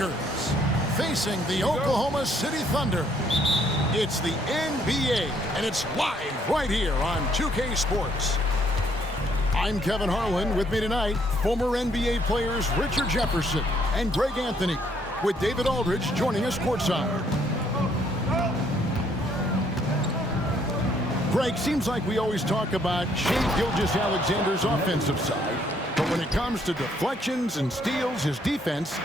Lakers facing the Oklahoma City Thunder. It's the NBA, and it's live right here on 2K Sports. I'm Kevin Harlan. With me tonight, former NBA players Richard Jefferson and Greg Anthony, with David Aldridge joining us courtside. Greg, seems like we always talk about Shai Gilgeous Alexander's offensive side, but when it comes to deflections and steals, his defense,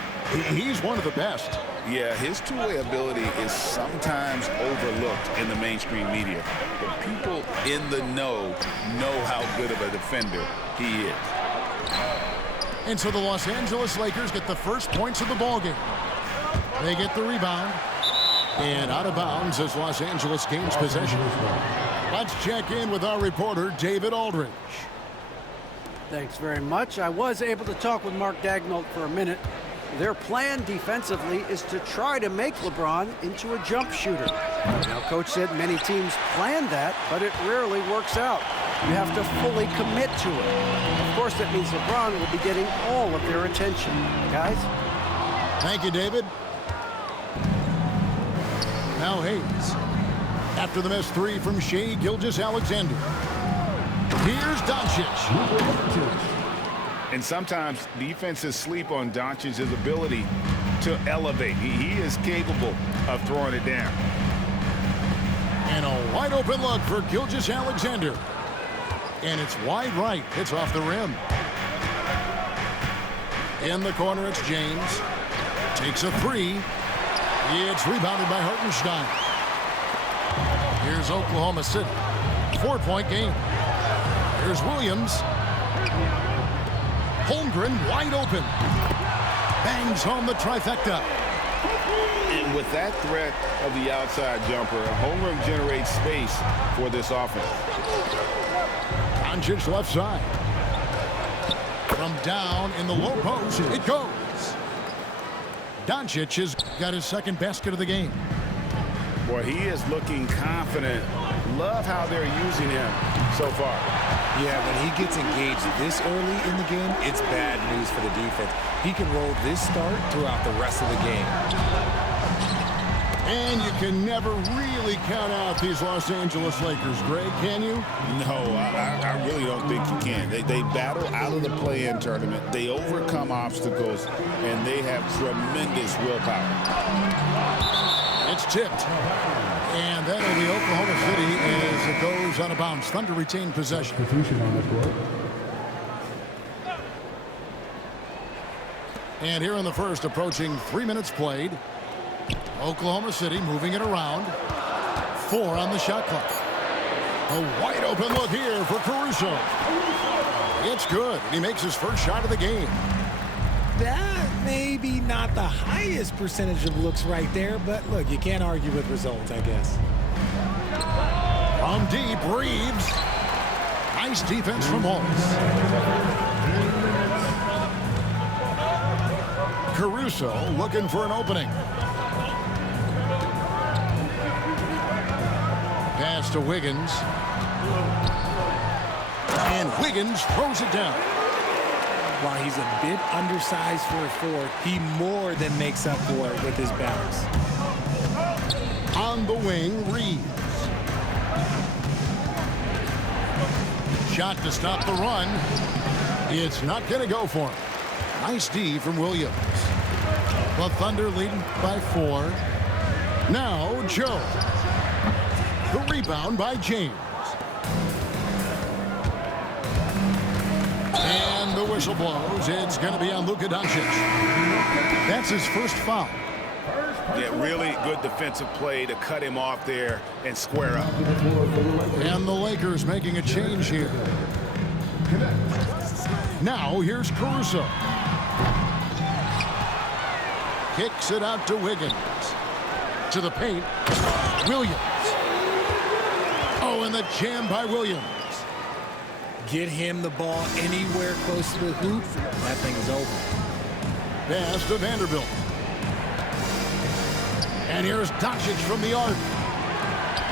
he's one of the best. Yeah, his two-way ability is sometimes overlooked in the mainstream media, but people in the know how good of a defender he is. And so the Los Angeles Lakers get the first points of the ballgame. They get the rebound, and out of bounds as Los Angeles gains possession. Let's check in with our reporter, David Aldridge. Thanks very much. I was able to talk with Mark Dagnall for a minute. Their plan defensively is to try to make LeBron into a jump shooter. Now, Coach said many teams plan that, but it rarely works out. You have to fully commit to it. Of course, that means LeBron will be getting all of their attention. Guys? Thank you, David. Now Hayes. After the missed three from Shai Gilgeous Alexander. Here's Doncic. And sometimes defenses sleep on Doncic's ability to elevate. He is capable of throwing it down. And a wide open look for Gilgeous Alexander. And it's wide right. It's off the rim. In the corner, it's James. Takes a three. It's rebounded by Hartenstein. Here's Oklahoma City. 4-point game. Here's Williams. Holmgren wide open. Bangs home the trifecta. And with that threat of the outside jumper, Holmgren generates space for this offense. Doncic left side. From down in the low post, it goes. Doncic has got his second basket of the game. Boy, he is looking confident. Love how they're using him so far. Yeah, when he gets engaged this early in the game, it's bad news for the defense. He can roll this start throughout the rest of the game. And you can never really count out these Los Angeles Lakers, Greg, can you? No, I really don't think you can. They battle out of the play-in tournament. They overcome obstacles, and they have tremendous willpower. It's tipped. And that'll be Oklahoma City as it goes out of bounds. Thunder retain possession. And here in the first, approaching 3 minutes played. Oklahoma City moving it around. 4 on the shot clock. A wide open look here for Caruso. It's good. And he makes his first shot of the game. That may be not the highest percentage of looks right there, but look, you can't argue with results, I guess. From deep, Reeves. Nice defense from Holmes. Caruso looking for an opening. Pass to Wiggins. And Wiggins throws it down. While he's a bit undersized for a forward, he more than makes up for it with his bounce. On the wing, Reeves. Shot to stop the run. It's not going to go for him. Nice D from Williams. The Thunder leading by 4. Now, Joe. The rebound by James. And the whistle blows. It's going to be on Luka Doncic. That's his first foul. Yeah, really good defensive play to cut him off there and square up. And the Lakers making a change here. Now here's Caruso. Kicks it out to Wiggins. To the paint. Williams. Oh, and the jam by Williams. Get him the ball anywhere close to the hoop, that thing is over. Pass to Vanderbilt. And here's Doncic from the arc.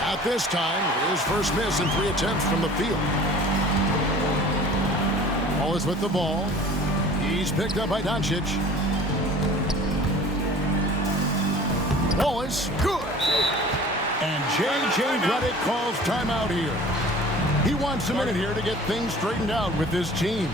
At this time, his first miss in 3 attempts from the field. Ball is with the ball. He's picked up by Doncic. Wallace, good. And J.J. Redick calls timeout here. He wants a minute here to get things straightened out with his team.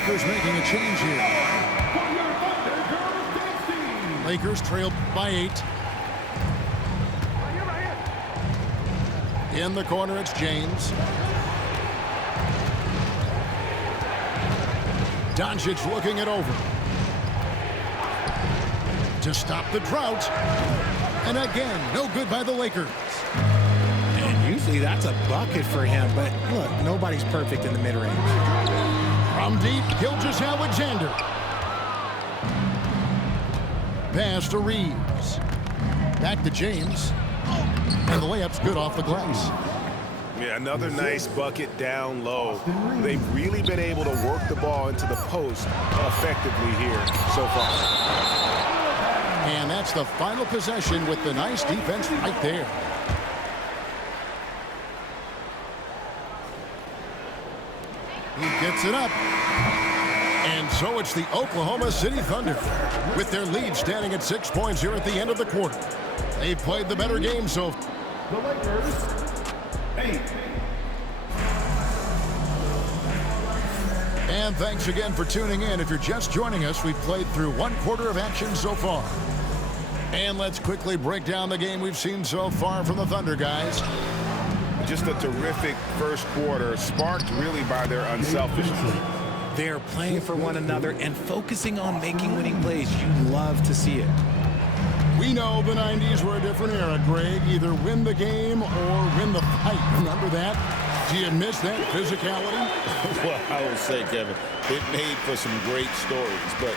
Lakers making a change here. Lakers trail by 8. In the corner, it's James. Doncic looking it over. To stop the drought. And again, no good by the Lakers. And usually that's a bucket for him, but look, nobody's perfect in the mid-range. From deep, Gilgeous Alexander. Pass to Reeves. Back to James. And the layup's good off the glass. Yeah, another nice bucket down low. They've really been able to work the ball into the post effectively here so far. And that's the final possession with the nice defense right there. He gets it up. And so it's the Oklahoma City Thunder with their lead standing at 6 points here at the end of the quarter. They've played the better game so far. The Lakers, 8. And thanks again for tuning in. If you're just joining us, we've played through 1 quarter of action so far. And let's quickly break down the game we've seen so far from the Thunder, guys. Just a terrific first quarter, sparked really by their unselfishness. They're playing for one another and focusing on making winning plays. You love to see it. We know the 90s were a different era, Greg. Either win the game or win the fight. Remember that? Do you miss that physicality? Well, I will say, Kevin, it made for some great stories, but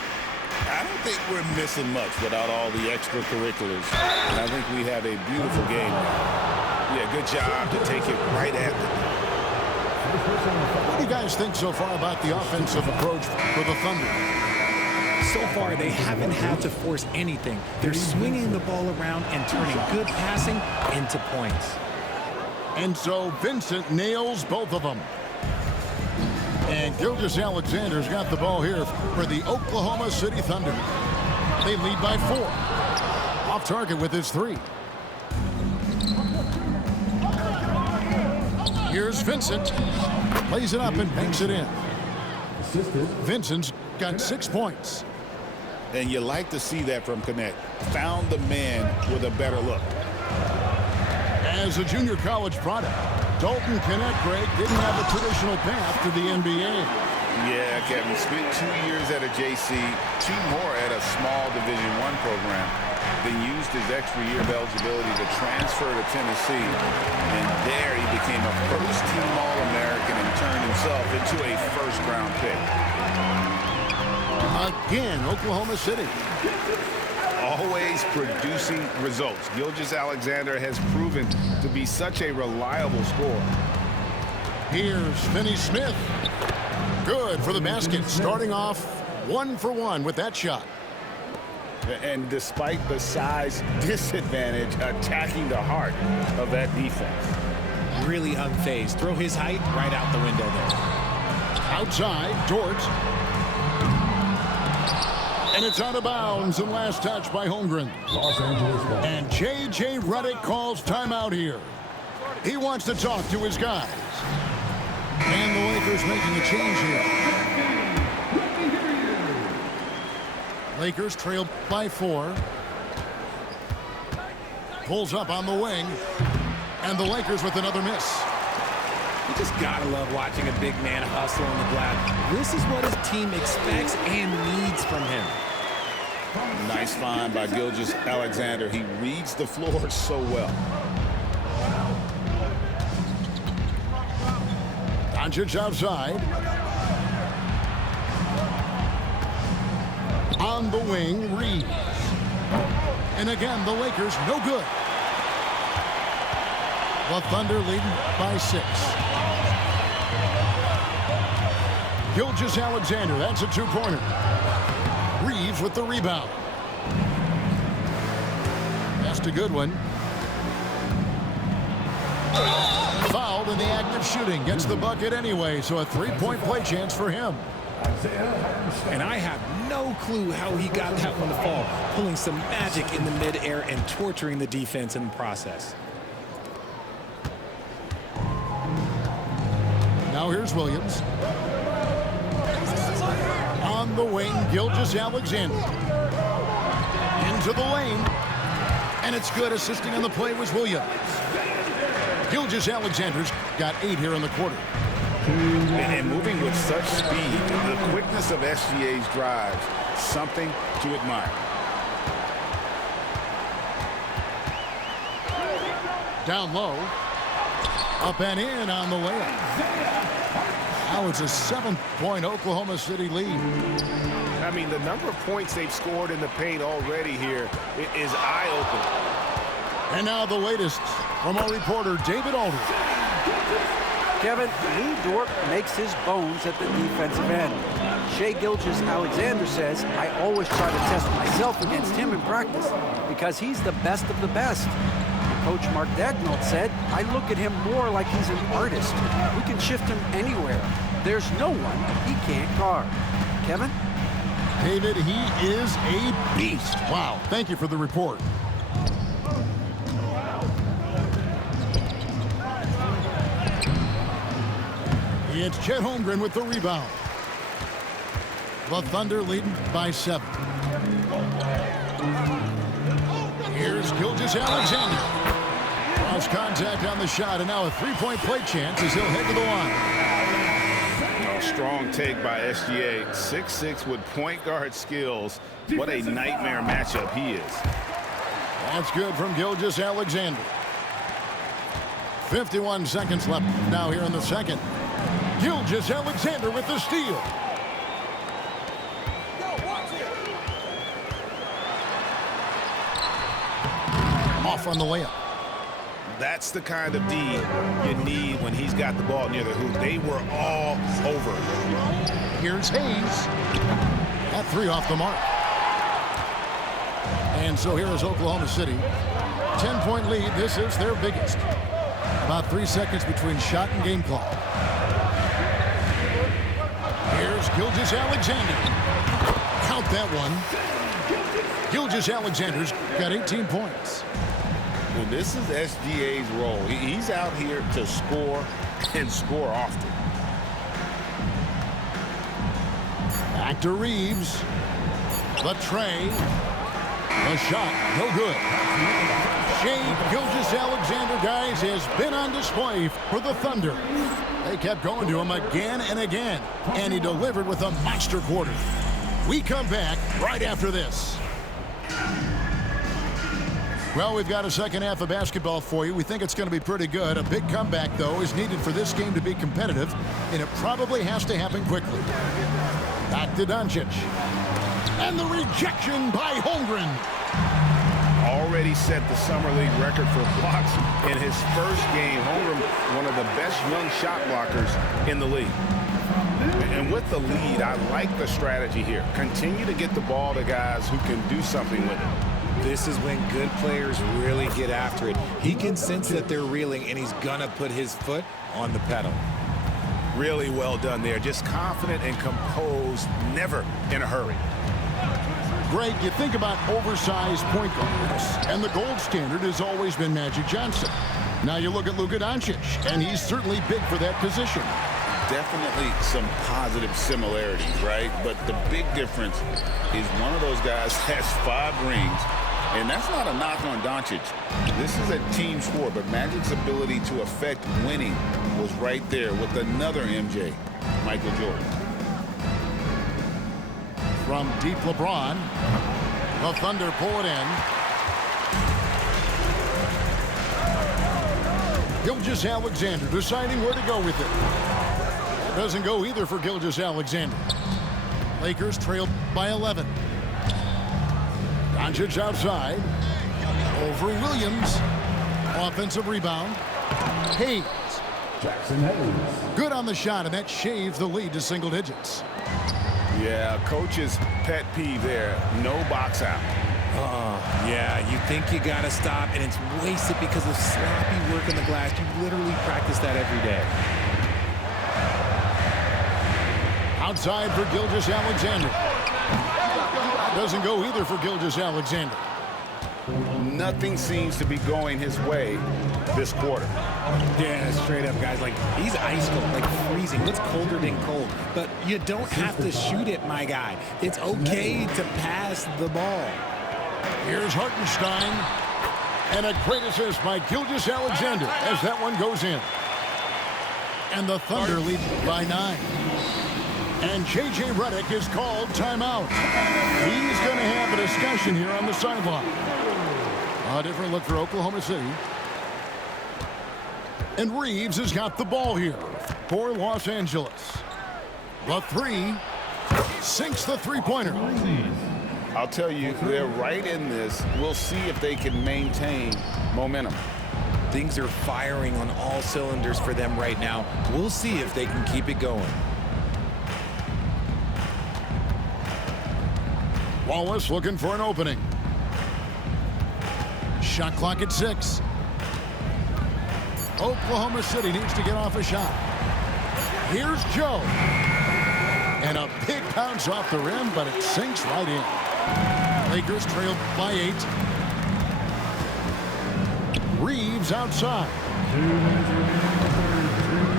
I don't think we're missing much without all the extracurriculars. And I think we have a beautiful game now. Yeah, good job to take it right at them. What do you guys think so far about the offensive approach for the Thunder? So far, they haven't had to force anything. They're swinging the ball around and turning good passing into points. And so Vincent nails both of them. And Gilgeous Alexander's got the ball here for the Oklahoma City Thunder. They lead by 4. Off target with his 3. Here's Vincent. Plays it up and banks it in. Vincent's got 6 points. And you like to see that from Connect. Found the man with a better look. As a junior college product, Dalton Connect, Greg, didn't have a traditional path to the NBA. Yeah, Kevin, spent 2 years at a JC, 2 more at a small Division I program. Then used his extra year of eligibility to transfer to Tennessee. And there he became a first-team All-American and turned himself into a first-round pick. Again, Oklahoma City. Always producing results. Gilgeous Alexander has proven to be such a reliable scorer. Here's Finney Smith. Good for the basket. Starting off 1 for 1 with that shot. And despite the size disadvantage, attacking the heart of that defense. Really unfazed. Throw his height right out the window there. Outside, Dort. And it's out of bounds and last touch by Holmgren. Los Angeles ball. And J.J. Redick calls timeout here. He wants to talk to his guys. And the Lakers making a change here. Lakers trail by 4. Pulls up on the wing. And the Lakers with another miss. You just gotta love watching a big man hustle on the glass. This is what his team expects and needs from him. Nice find by Gilgeous Alexander. He reads the floor so well. Doncic outside. On the wing, Reeves. And again, the Lakers no good. The Thunder leading by 6. Gilgeous Alexander, that's a two-pointer. Reeves with the rebound. That's a good one. Fouled in the act of shooting. Gets the bucket anyway, so a three-point play chance for him. And I have no clue how he got that one to fall, pulling some magic in the midair and torturing the defense in the process. Now here's Williams. On the wing, Gilgeous Alexander. Into the lane. And it's good. Assisting on the play was Williams. Gilgeous Alexander's got 8 here in the quarter. And moving with such speed, the quickness of SGA's drives, something to admire. Down low. Up and in on the layup. Now it's a 7-point Oklahoma City lead. I mean, the number of points they've scored in the paint already here is eye-opening. And now the latest from our reporter, David Aldridge. Kevin, Lou Dort makes his bones at the defensive end. Shai Gilgeous Alexander says, I always try to test myself against him in practice because he's the best of the best. Coach Mark Dagnall said, I look at him more like he's an artist. We can shift him anywhere. There's no one he can't guard. Kevin? David, he is a beast. Wow, thank you for the report. It's Chet Holmgren with the rebound. The Thunder leading by 7. Here's Gilgeous Alexander. Cross contact on the shot, and now a three-point play chance as he'll head to the line. A strong take by SGA. 6'6" with point guard skills. What a nightmare matchup he is. That's good from Gilgeous Alexander. 51 seconds left now here in the second. Gilgeous Alexander with the steal. Off on the layup. That's the kind of D you need when he's got the ball near the hoop. They were all over. Here's Hayes. That 3 off the mark. And so here is Oklahoma City. 10-point lead. This is their biggest. About 3 seconds between shot and game clock. Here's Gilgeous Alexander. Count that one. Gilgeous Alexander's got 18 points. Well, this is SGA's role. He's out here to score and score often. Back to Reeves. The tray. The shot, no good. Shai Gilgeous Alexander, guys, has been on display for the Thunder. They kept going to him again and again, and he delivered with a monster quarter. We come back right after this. Well, we've got a second half of basketball for you. We think it's going to be pretty good. A big comeback, though, is needed for this game to be competitive, and it probably has to happen quickly. Back to Doncic. And the rejection by Holmgren. Already set the Summer League record for blocks in his first game. Holmgren, one of the best young shot blockers in the league. And with the lead, I like the strategy here. Continue to get the ball to guys who can do something with it. This is when good players really get after it. He can sense that they're reeling, and he's gonna put his foot on the pedal. Really well done there. Just confident and composed, never in a hurry. Greg, you think about oversized point guards, and the gold standard has always been Magic Johnson. Now you look at Luka Doncic, and he's certainly big for that position. Definitely some positive similarities, right? But the big difference is one of those guys has 5 rings, and that's not a knock on Doncic. This is a team sport, but Magic's ability to affect winning was right there with another MJ, Michael Jordan. From deep LeBron, the Thunder pull it in. Gilgeous Alexander deciding where to go with it. That doesn't go either for Gilgeous Alexander. Lakers trailed by 11. Doncic outside. Over Williams. Offensive rebound. Hayes. Good on the shot, and that shaves the lead to single digits. Yeah, coach's pet peeve there. No box out. Yeah, you think you got to stop, and it's wasted because of sloppy work in the glass. You literally practice that every day. Outside for Gilgeous Alexander. That doesn't go either for Gilgeous Alexander. Nothing seems to be going his way this quarter. Yeah, straight up, guys. Like, he's ice cold, like freezing. What's colder than cold? But you don't have to shoot it, my guy. It's okay to pass the ball. Here's Hartenstein. And a great assist by Gilgeous Alexander as that one goes in. And the Thunder lead by 9. And J.J. Redick is called timeout. He's going to have a discussion here on the sideline. A different look for Oklahoma City. And Reeves has got the ball here for Los Angeles. The three sinks the three-pointer. I'll tell you, they're right in this. We'll see if they can maintain momentum. Things are firing on all cylinders for them right now. We'll see if they can keep it going. Wallace looking for an opening. Shot clock at 6. Oklahoma City needs to get off a shot. Here's Joe. And a big bounce off the rim, but it sinks right in. Lakers trail by 8. Reeves outside.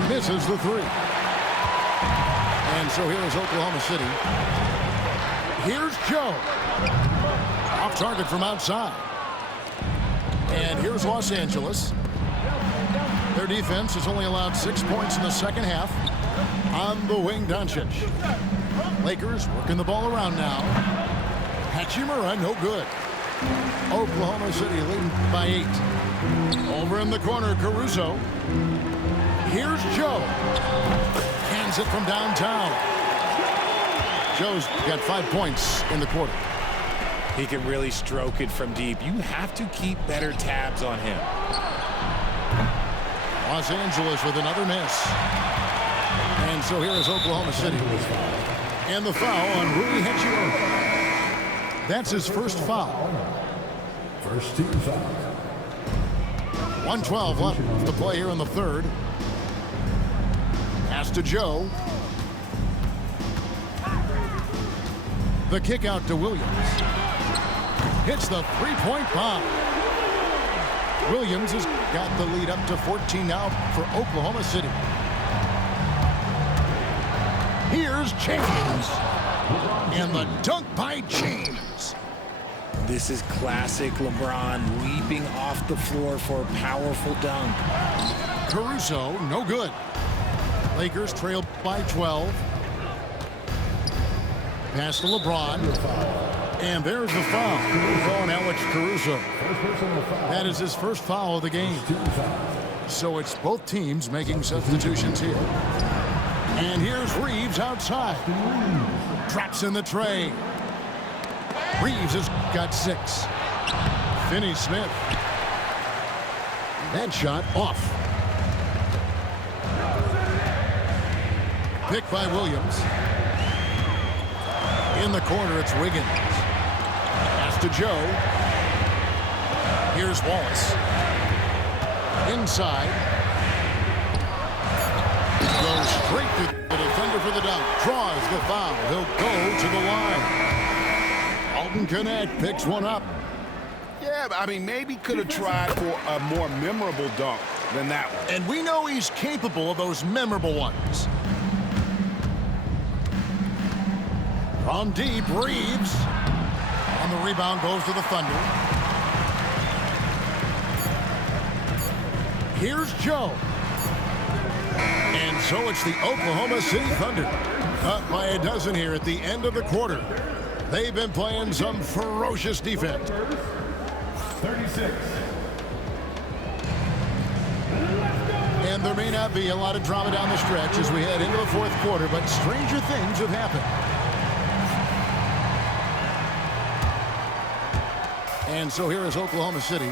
Misses the 3. And so here is Oklahoma City. Here's Joe. Off target from outside. And here's Los Angeles. Their defense has only allowed 6 points in the second half. On the wing, Doncic. Lakers working the ball around now. Hachimura, no good. Oklahoma City leading by 8. Over in the corner, Caruso. Here's Joe. Hands it from downtown. Joe's got 5 points in the quarter. He can really stroke it from deep. You have to keep better tabs on him. Los Angeles with another miss. And so here is Oklahoma City. And the foul on Rui Hachimura. That's his first foul. First team foul. 1:12 left to play here in the third. Pass to Joe. The kick out to Williams. Hits the three-point bomb. Williams has got the lead up to 14 now for Oklahoma City. Here's James. And the dunk by James. This is classic LeBron leaping off the floor for a powerful dunk. Caruso, no good. Lakers trail by 12. Pass to LeBron. And there's the foul on Alex Caruso. That is his first foul of the game. So it's both teams making substitutions here. And here's Reeves outside. Traps in the tray. Reeves has got 6. Finney-Smith. That shot off. Pick by Williams. In the corner, it's Wiggins. Pass to Joe. Here's Wallace. Inside. Goes straight to the defender for the dunk. Draws the foul. He'll go to the line. Alton Connect picks one up. Yeah, I mean, maybe could have tried for a more memorable dunk than that one. And we know he's capable of those memorable ones. From deep, Reeves. And the rebound goes to the Thunder. Here's Joe. And so it's the Oklahoma City Thunder. Up by a dozen here at the end of the quarter. They've been playing some ferocious defense. 36. And there may not be a lot of drama down the stretch as we head into the fourth quarter, but stranger things have happened. And so here is Oklahoma City,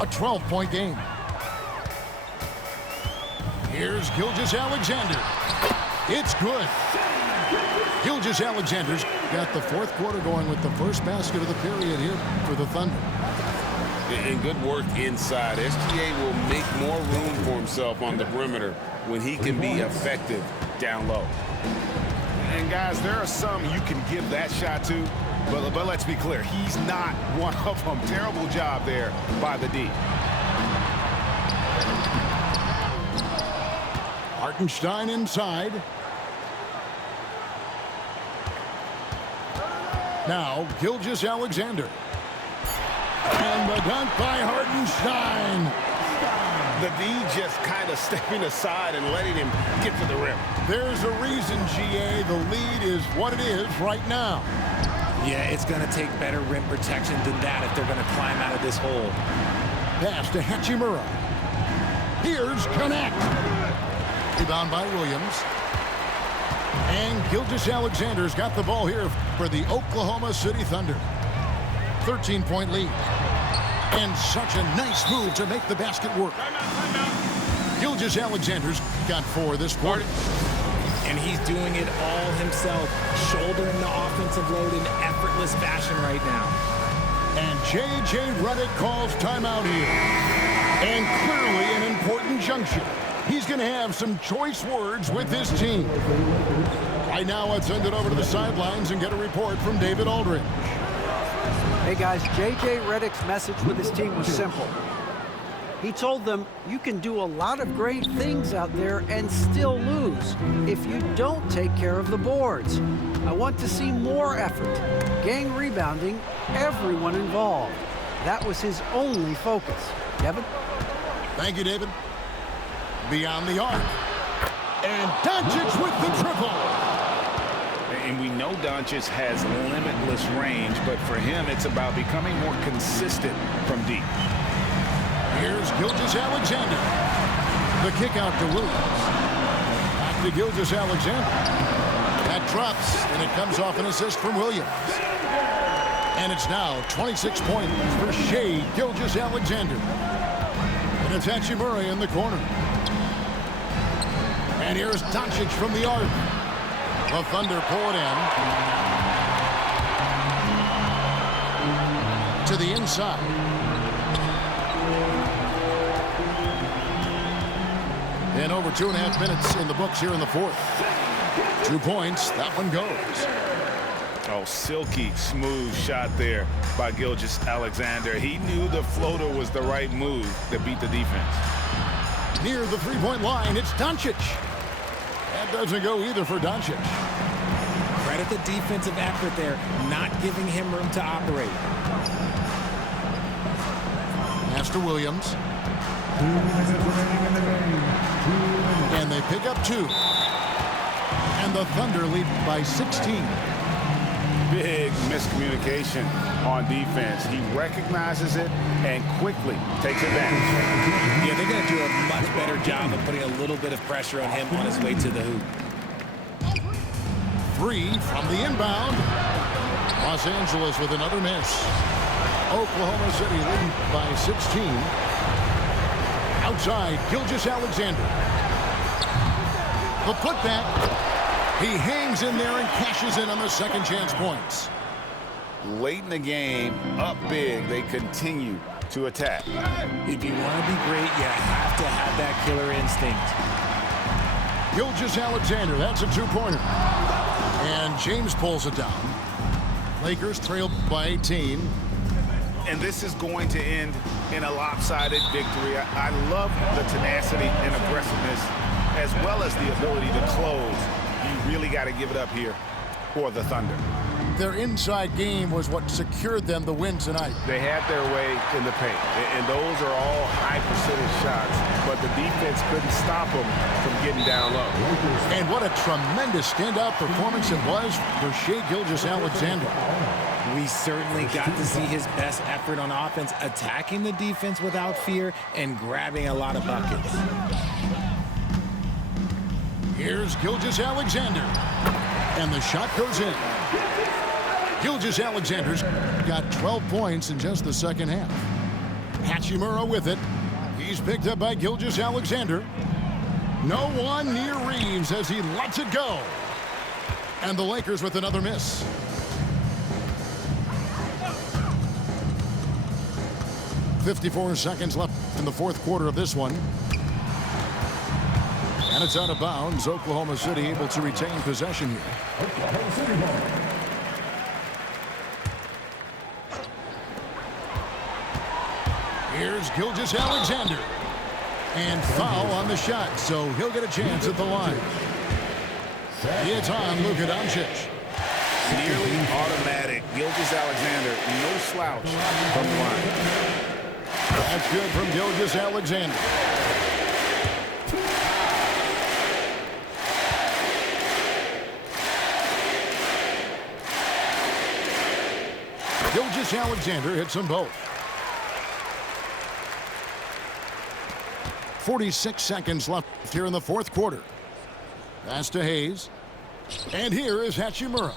a 12-point game. Here's Gilgeous Alexander. It's good. Gilgeous Alexander's got the fourth quarter going with the first basket of the period here for the Thunder. And good work inside. SGA will make more room for himself on the perimeter when he can be effective down low. And guys, there are some you can give that shot to, but let's be clear, he's not one of them. Terrible job there by the D. Hartenstein inside. Now, Gilgeous Alexander. And the dunk by Hartenstein. The D just kind of stepping aside and letting him get to the rim. There's a reason, GA, the lead is what it is right now. Yeah, it's going to take better rim protection than that if they're going to climb out of this hole. Pass to Hachimura. Here's Connect. Rebound by Williams. And Gilgeous Alexander's got the ball here for the Oklahoma City Thunder. 13-point lead. And such a nice move to make the basket work. Gilgeous Alexander's got 4 this quarter. And he's doing it all himself, shouldering the offensive load in effortless fashion right now. And J.J. Redick calls timeout here. And clearly an important juncture. He's going to have some choice words with his team. Right now, let's send it over to the sidelines and get a report from David Aldridge. Hey guys, J.J. Redick's message with his team was simple. He told them, you can do a lot of great things out there and still lose if you don't take care of the boards. I want to see more effort, gang rebounding, everyone involved. That was his only focus. Kevin? Thank you, David. Beyond the arc. And Doncic with the triple. And we know Doncic has limitless range, but for him, it's about becoming more consistent from deep. Here's Gilgeous Alexander. The kick out to Williams. Back to Gilgeous Alexander. That drops, and it comes off an assist from Williams. And it's now 26 points for Shai Gilgeous Alexander. And it's Hachimura in the corner. And here's Doncic from the arc. The Thunder pull it in. To the inside. And over 2.5 minutes in the books here in the fourth. 2 points. That one goes. Oh, silky smooth shot there by Gilgeous Alexander. He knew the floater was the right move to beat the defense. Near the three-point line, it's Doncic. That doesn't go either for Doncic. Credit the defensive effort there, not giving him room to operate. Pass to Williams. And they pick up 2. And the Thunder lead by 16. Big miscommunication on defense. He recognizes it and quickly takes advantage. Yeah, they're going to do a much better job of putting a little bit of pressure on him on his way to the hoop. 3 from the inbound. Los Angeles with another miss. Oklahoma City leading by 16. Outside, Gilgeous Alexander. The putback. He hangs in there and cashes in on the second chance points. Late in the game, up big, they continue to attack. If you want to be great, you have to have that killer instinct. Gilgeous Alexander, that's a 2-pointer. And James pulls it down. Lakers trail by 18. And this is going to end in a lopsided victory. I love the tenacity and aggressiveness, as well as the ability to close. You really got to give it up here for the Thunder. Their inside game was what secured them the win tonight. They had their way in the paint, and those are all high percentage shots, but the defense couldn't stop them from getting down low. And what a tremendous standout performance it was for Shai Gilgeous Alexander. We certainly got to see his best effort on offense, attacking the defense without fear and grabbing a lot of buckets. Here's Gilgeous Alexander. And the shot goes in. Gilgeous Alexander's got 12 points in just the second half. Hachimura with it. He's picked up by Gilgeous Alexander. No one near Reeves as he lets it go. And the Lakers with another miss. .54 seconds left in the fourth quarter of this one. And it's out of bounds. Oklahoma City able to retain possession here. Oklahoma City ball. Here's Gilgeous Alexander. And foul on the shot, so he'll get a chance at the line. It's on Luka Doncic. Nearly automatic. Gilgeous Alexander, no slouch from the line. That's good from Gilgeous Alexander. Gilgeous Alexander hits them both. 46 seconds left here in the fourth quarter. Pass to Hayes. And here is Hachimura.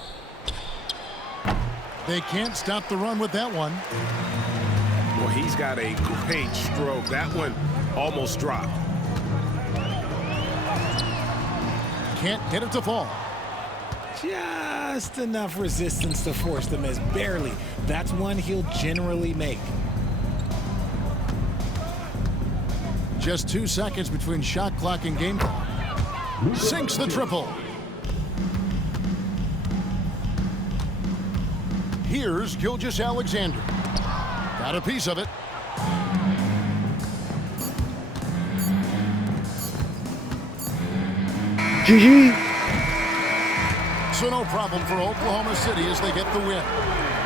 They can't stop the run with that one. Well, he's got a great stroke. That one almost dropped. Can't get it to fall. Just enough resistance to force the miss. Barely. That's one he'll generally make. Just 2 seconds between shot clock and game clock. Sinks the triple. Here's Gilgeous Alexander. Got a piece of it. GG. So no problem for Oklahoma City as they get the win.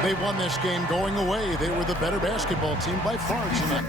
They won this game going away. They were the better basketball team by far tonight.